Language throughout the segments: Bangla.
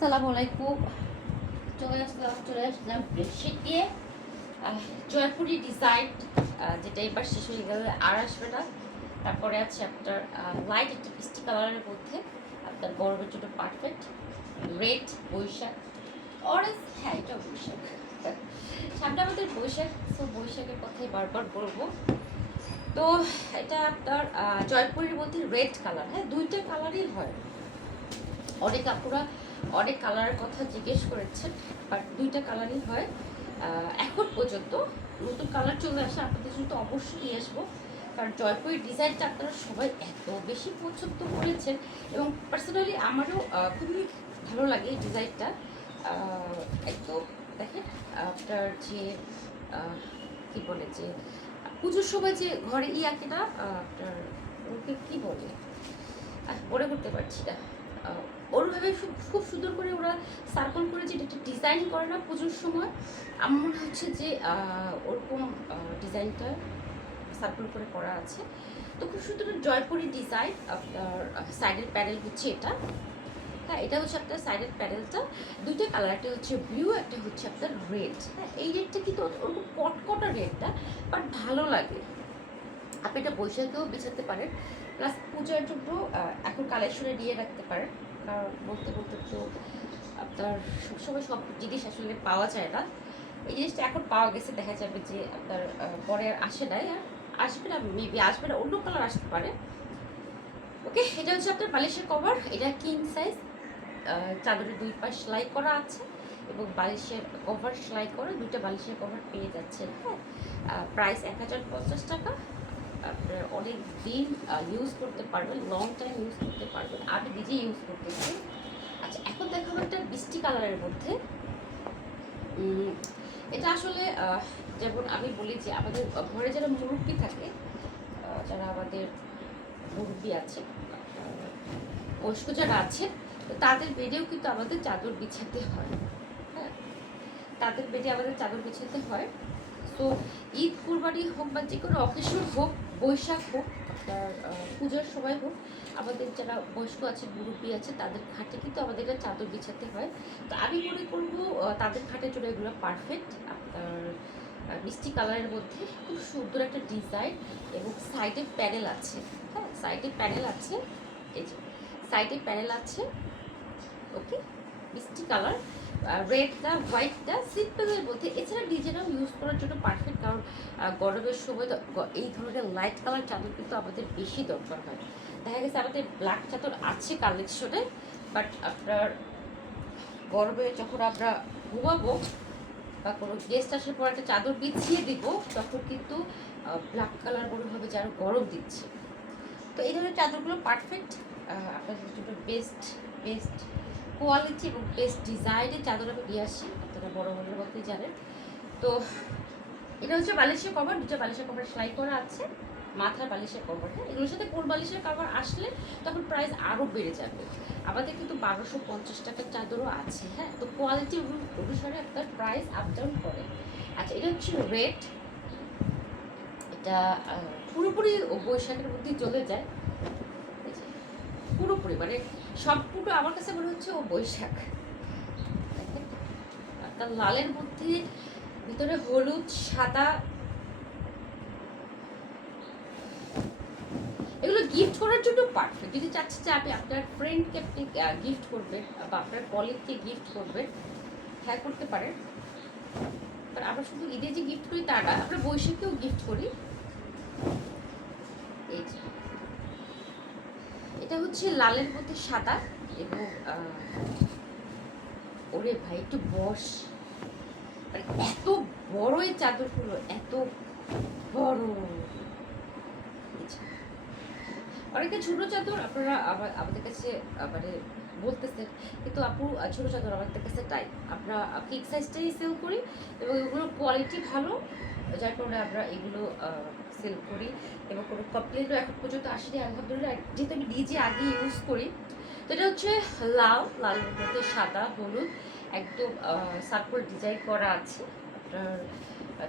আসসালামু আলাইকুম। চলে আসলাম চলে আসলাম বেডশিট দিয়ে জয়পুরি ডিজাইন যেটা এবার শেষ হয়ে গেলে আর আসবে না। তারপরে আছে আপনার লাইট একটা মিষ্টি কালারের মধ্যে। আপনার গরমের জন্য পারফেক্ট রেড বৈশাখ। অরেঞ্জ হ্যাঁ এটা বৈশাখ। সামনে আমাদের বৈশাখ সো বৈশাখের কথাই বারবার বলব। তো এটা আপনার জয়পুরের মধ্যে রেড কালার হ্যাঁ দুইটা কালারই হয়। অনেক আপুরা অনেক কালারের কথা জিজ্ঞেস করেছেন বাট দুইটা কালারই হয়। এখন পর্যন্ত নতুন কালার চলে আসে, আপনাদের জন্য তো অবশ্যই নিয়ে আসব। কারণ জয়পুরের ডিজাইনটা আপনারা সবাই এত বেশি পছন্দ করেছেন এবং পার্সোনালি আমারও খুবই ভালো লাগে এই ডিজাইনটা। একদম দেখেন, আপনার যে কি বলে যে, পুজোর সময় যে ঘরে ই আঁকে না আপনার ওকে কী বলে? মনে করতে পারছি না। ওরভাবে খুব সুন্দর করে ওরা সার্কল করে যে একটা ডিজাইন করে না পুজোর সময়, আমার মনে হচ্ছে যে ওরকম ডিজাইনটা সার্কল করে করা আছে। তো খুব সুন্দর জয়পুরি ডিজাইন আপনার সাইডের প্যানেল হচ্ছে এটা। হ্যাঁ এটা হচ্ছে আপনার সাইডের প্যানেলটা দুইটা কালার একটা হচ্ছে ব্লু একটা হচ্ছে আপনার রেড হ্যাঁ এই রেডটা কিন্তু ওরকম কটকটা রেডটা বাট ভালো লাগে। আপনি এটা বৈশাখেও বেছাতে পারেন। প্লাস পূজার জন্য এখন কালেকশনে নিয়ে রাখতে পারেন। কারণ বলতে বলতে তো আপনার সবসময় সব জিনিস আসলে পাওয়া যায় না। এই জিনিসটা এখন পাওয়া গেছে, দেখা যাবে যে আপনার পরে আর আসে নাই। আর আসবে না মেবি আসবে না, অন্য কালার আসতে পারে। ওকে এটা হচ্ছে আপনার বালিশের কভার এটা কিং সাইজ চাদরের দুই পাশ সেলাই করা আছে এবং বালিশের কভার সেলাই করে দুইটা বালিশের কভার পেয়ে যাচ্ছেন। হ্যাঁ প্রাইস এক হাজার পঞ্চাশ টাকা। আপনার অনেক দিন ইউজ করতে পারবেন লং টাইম ইউজ করতে পারবেন। আমি নিজে ইউজ করতে পারি। আচ্ছা এখন দেখাবো একটা বৃষ্টি কালারের মধ্যে। এটা আসলে যেমন আমি বলি যে আমাদের ঘরে যারা মুরব্বী থাকে যারা আমাদের মুরব্বী আছে বয়স্ক যারা আছে, তো তাদের বেডেও কিন্তু আমাদের চাদর বিছাতে হয়। হ্যাঁ তাদের বেডে আমাদের চাদর বিছাতে হয়। তো ঈদ, কুরবানি হোক বা যে কোনো অকেশন হোক বৈশাখ হোক আপনার পুজোর সময় হোক, আমাদের যারা বয়স্ক আছে, মুরব্বী আছে, তাদের খাটে কিন্তু আমাদের এটা চাদর বিছাতে হয়। তো আমি মনে করব তাদের খাটের জন্য এগুলো পারফেক্ট আপনার মিষ্টি কালারের মধ্যে খুব সুন্দর একটা ডিজাইন এবং সাইডে প্যানেল আছে। হ্যাঁ সাইডে প্যানেল আছে, এই যে সাইডে প্যানেল আছে ওকে মিষ্টি কালার রেডটা হোয়াইটটা সিম্পলের মধ্যে। এছাড়া ডিজাইনও ইউজ করার জন্য পারফেক্ট কারণ গরমের সময় এই ধরনের লাইট কালার চাদর কিন্তু আমাদের বেশি দরকার হয়। দেখা গেছে আমাদের ব্ল্যাক চাদর আছে কালেকশনে বাট আপনার গরমে যখন আমরা ঘুমাবো বা কোনো গেস্ট আসার পর একটা চাদর বিছিয়ে দিব, তখন কিন্তু ব্ল্যাক কালার মনে হবে যে আরও গরম দিচ্ছে। তো এই ধরনের চাদরগুলো পারফেক্ট আপনাদের জন্য বেস্ট বেস্ট কোয়ালিটি এবং বেস্ট ডিজাইনের চাদর আমি নিয়ে আসি, আপনারা বড় বড়ের মধ্যেই জানেন। তো এটা হচ্ছে বালিশের কভার দুটো বালিশের কভার সেলাই করা আছে, মাথার বালিশের কভার হ্যাঁ? এগুলোর সাথে কোন বালিশের কভার আসলে তখন প্রাইস আরও বেড়ে যাবে। আমাদের কিন্তু বারোশো পঞ্চাশ টাকার চাদরও আছে হ্যাঁ? তো কোয়ালিটি অনুসারে আপনার প্রাইস আপ ডাউন করে। আচ্ছা এটা হচ্ছে রেড এটা পুরোপুরি বৈশাখের মধ্যেই চলে যায়। পুরোপুরি মানে সম্পূর্ণ আমার কাছে মনে হচ্ছে ও বৈশাখ। তার লালের মধ্যে ভিতরে হলুদ, সাদা। এগুলো গিফট করার জন্য পারফেক্ট যদি চাচ্ছে যে আপনি আপনার ফ্রেন্ডকে আপনি গিফট করবেন বা আপনার কলিগকে গিফট করবেন হ্যাঁ করতে পারেন বাট আমরা শুধু ঈদে যে গিফট করি তা না, আমরা বৈশাখেও গিফট করি। এই। এটা হচ্ছে লালের মধ্যে সাদা এবং ওরে ভাই, একটু বস। মানে এত বড় এই চাদরগুলো এত বড়। অনেকে ছোট চাদর আপনারা আবার আমাদের কাছে মানে বলতেছেন, কিন্তু আপু ছোট চাদর আমাদের কাছে তাই আমরা কিক সাইজটাই সেল করি এবং এগুলোর কোয়ালিটি ভালো। যার কারণে আমরা এগুলো সেল করি এবং কোনো কমপ্লেনও এখন পর্যন্ত আসেনি। আলহামদুলিল্লাহ যেহেতু আমি নিজে আগে ইউজ করি, তো এটা হচ্ছে লাল লালের মধ্যে সাদা, হলুদ, একদম সার্কুল ডিজাইন করা আছে। আপনার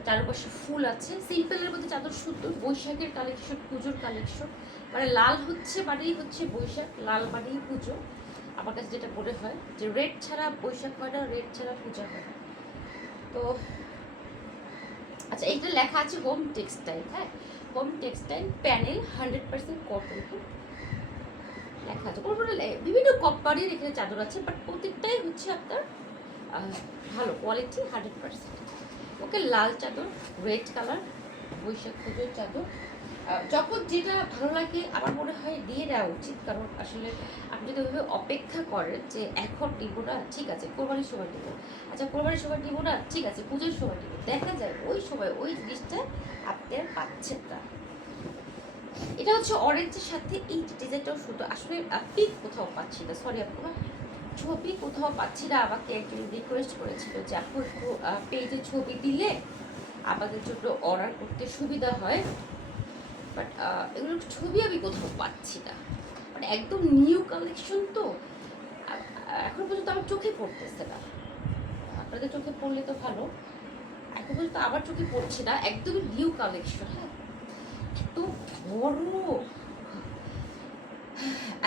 চারপাশে ফুল আছে। সিম্পলের মধ্যে চাদর সুন্দর বৈশাখের কালেকশন পুজোর কালেকশন মানে লাল হচ্ছে মানেই হচ্ছে বৈশাখ, লাল মানেই পুজো। আমার কাছে যেটা মনে হয় যে রেড ছাড়া বৈশাখ হয় না রেড ছাড়া পূজা হয় না। তো আচ্ছা এইটা লেখা আছে হোম টেক্সটাইল হ্যাঁ? Home textile panel hundred percent cotton লেখা আছে। কোনো বিভিন্ন কোম্পানির এখানে চাদর আছে বাট প্রত্যেকটাই হচ্ছে আপনার ভালো কোয়ালিটি হান্ড্রেড পার্সেন্ট ওকে, লাল চাদর রেড কালার বৈশাখ পুজোর চাদর যখন যেটা ভালো লাগে আমার মনে হয় দিয়ে দেওয়া উচিত। কারণ আসলে আপনি যদি ওইভাবে অপেক্ষা করেন যে এখন দিব না, ঠিক আছে, কোরবানির সময় দিব। আচ্ছা কোরবানির সময় দিব না, ঠিক আছে, পুজোর সময় দিব। দেখা যায় ওই সময় ওই জিনিসটা আপনি আর পাচ্ছেন না। এটা হচ্ছে অরেঞ্জের সাথে এই ডিজাইনটাও সুন্দর। আসলে পিক কোথাও পাচ্ছি না সরি আপনারা ছবি কোথাও পাচ্ছি না। আমাকে একজন রিকোয়েস্ট করেছিল যে আপু একটু পেজে ছবি দিলে আমাদের জন্য অর্ডার করতে সুবিধা হয়। বাট এগুলো ছবি আমি কোথাও পাচ্ছি না। মানে একদম নিউ কালেকশন তো। এখন পর্যন্ত আমার চোখে পড়তেছে না। আপনাদের চোখে পড়লে তো ভালো। এখন পর্যন্ত আমার চোখে পড়ছে না। একদমই নিউ কালেকশন হ্যাঁ। এত বড়।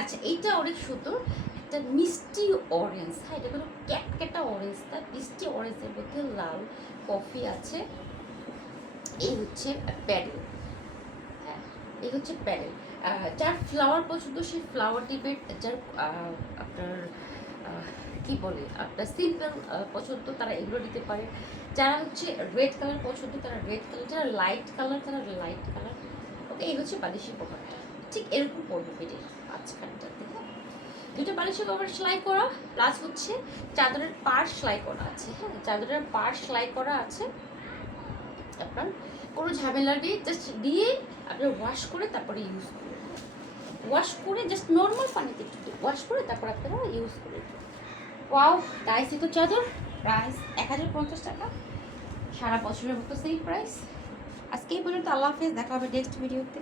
আচ্ছা এইটা অনেক সুন্দর। একটা মিষ্টি অরেঞ্জ হ্যাঁ এটা কোনো ক্যাটক্যাটা অরেঞ্জ না। মিষ্টি অরেঞ্জের মধ্যে লাল কফি আছে। এই হচ্ছে প্যাডেল এই হচ্ছে প্যাডেল যার ফ্লাওয়ার পছন্দ সেই ফ্লাওয়ার টিপের যার আপনার কি বলে, আপনার সিম্পল পছন্দ তারা এগুলো নিতে পারে। যারা হচ্ছে রেড কালার পছন্দ, তারা রেড কালার যারা লাইট কালার তারা লাইট কালার ওকে এই হচ্ছে বালিশের কভারটা। ঠিক এরকম পড়বে পেটের মাঝখানটাতে হ্যাঁ? দুটো বালিশের কভার সেলাই করা প্লাস হচ্ছে চাদরের পার সেলাই করা আছে হ্যাঁ? চাদরের পার সেলাই করা আছে। আপনার কোনো ঝামেলা নেই জাস্ট দিয়ে আপনার ওয়াশ করে তারপরে ইউজ করবেন ওয়াশ করে জাস্ট নর্মাল পানিতে একটু ওয়াশ করে তারপর আপনারা ইউজ করে ওয়াও প্রাইস এত চাদর প্রাইস এক হাজার পঞ্চাশ টাকা। সারা বছরের মতো সেই প্রাইস আজকে এই পর্যন্ত আল্লাহ হাফেজ, দেখা হবে নেক্সট ভিডিওতে